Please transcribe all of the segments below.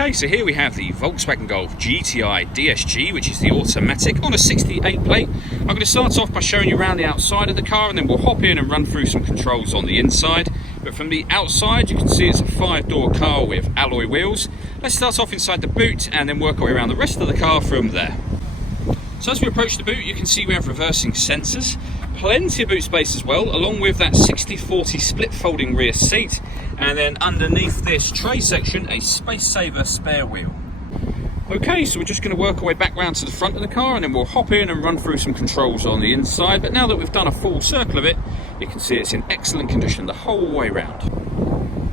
Okay, so here we have the Volkswagen Golf GTI DSG, which is the automatic on a 68 plate. I'm going to start off by showing you around the outside of the car, and then we'll hop in and run through some controls on the inside. But from the outside, you can see it's a 5-door car with alloy wheels. Let's start off inside the boot and then work our way around the rest of the car from there. So as we approach the boot, you can see we have reversing sensors, plenty of boot space as well, along with that 60/40 split folding rear seat, and then underneath this tray section, a space saver spare wheel. Okay, so we're just going to work our way back round to the front of the car, and then we'll hop in and run through some controls on the inside. But now that we've done a full circle of it, you can see it's in excellent condition the whole way round.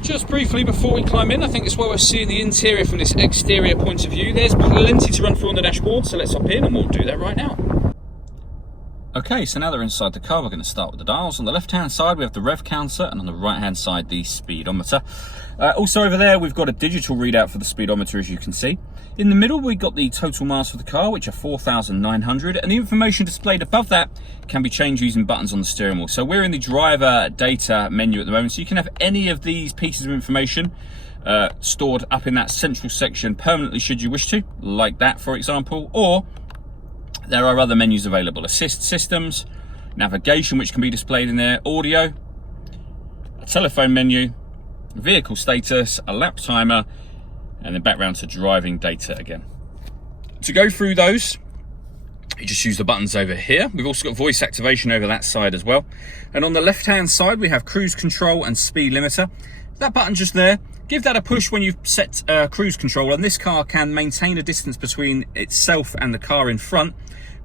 Just briefly before we climb in, I think it's well worth seeing the interior from this exterior point of view. There's plenty to run through on the dashboard, so let's hop in and we'll do that right now. Okay, so now that we're inside the car, we're going to start with the dials. On the left-hand side, we have the rev counter, and on the right-hand side, the speedometer. Also over there, we've got a digital readout for the speedometer, as you can see. In the middle, we've got the total miles for the car, which are 4,900, and the information displayed above that can be changed using buttons on the steering wheel. So we're in the driver data menu at the moment, so you can have any of these pieces of information stored up in that central section permanently, should you wish to, like that, for example, or there are other menus available: assist systems, navigation, which can be displayed in there, audio, a telephone menu, vehicle status, a lap timer, and then back round to driving data again. To go through those, you just use the buttons over here. We've also got voice activation over that side as well. And on the left-hand side, we have cruise control and speed limiter. That button just there, give that a push when you've set cruise control, and this car can maintain a distance between itself and the car in front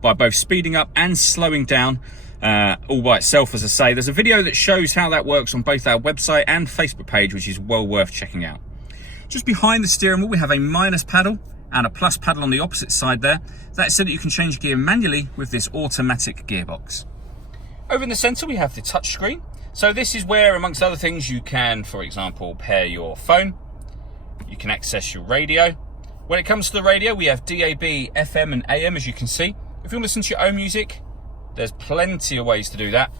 by both speeding up and slowing down all by itself, as I say. There's a video that shows how that works on both our website and Facebook page, which is well worth checking out. Just behind the steering wheel, we have a minus paddle and a plus paddle on the opposite side there. That's so that you can change gear manually with this automatic gearbox. Over in the center, we have the touchscreen. So this is where, amongst other things, you can, for example, pair your phone. You can access your radio. When it comes to the radio, we have DAB, FM and AM, as you can see. If you want to listen to your own music, there's plenty of ways to do that,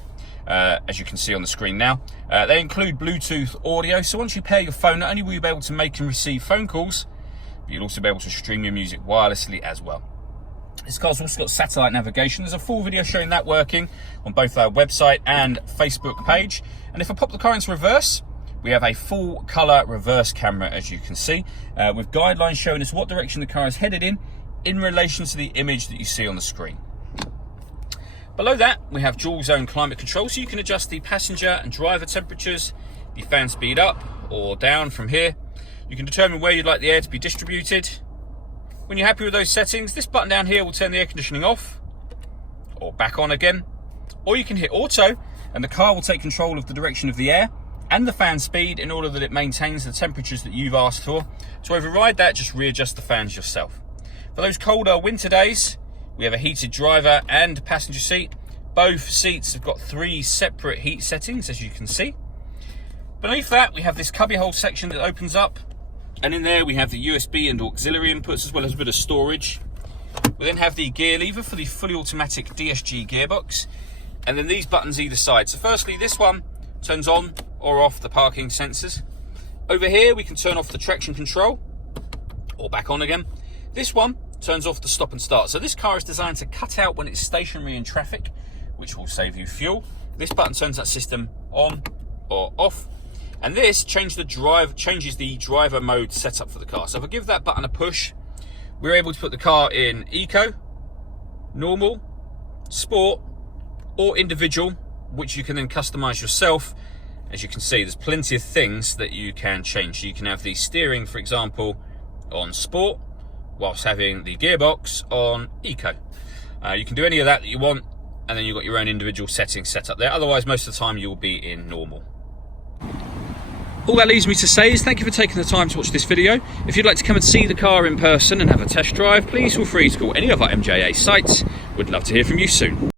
as you can see on the screen now. They include Bluetooth audio, so once you pair your phone, not only will you be able to make and receive phone calls, but you'll also be able to stream your music wirelessly as well. This car's also got satellite navigation. There's a full video showing that working on both our website and Facebook page. And if I pop the car into reverse, we have a full color reverse camera, as you can see, with guidelines showing us what direction the car is headed in relation to the image that you see on the screen. Below that, we have dual zone climate control, so you can adjust the passenger and driver temperatures, the fan speed up or down from here. You can determine where you'd like the air to be distributed. When you're happy with those settings, this button down here will turn the air conditioning off or back on again. Or you can hit auto, and the car will take control of the direction of the air and the fan speed in order that it maintains the temperatures that you've asked for. To override that, just readjust the fans yourself. For those colder winter days, we have a heated driver and passenger seat. Both seats have got 3 separate heat settings, as you can see. Beneath that, we have this cubbyhole section that opens up, and in there we have the USB and auxiliary inputs, as well as a bit of storage. We then have the gear lever for the fully automatic DSG gearbox, and then these buttons either side. So firstly, this one turns on or off the parking sensors. Over here, we can turn off the traction control or back on again. This one turns off the stop and start. So this car is designed to cut out when it's stationary in traffic, which will save you fuel. This button turns that system on or off. And this changes the driver mode setup for the car. So if I give that button a push, we're able to put the car in eco, normal, sport, or individual, which you can then customize yourself. As you can see, there's plenty of things that you can change. So you can have the steering, for example, on sport, whilst having the gearbox on eco. You can do any of that you want, and then you've got your own individual settings set up there. Otherwise, most of the time you'll be in normal. All that leaves me to say is thank you for taking the time to watch this video. If you'd like to come and see the car in person and have a test drive, please feel free to call any of our MJA sites. We'd love to hear from you soon.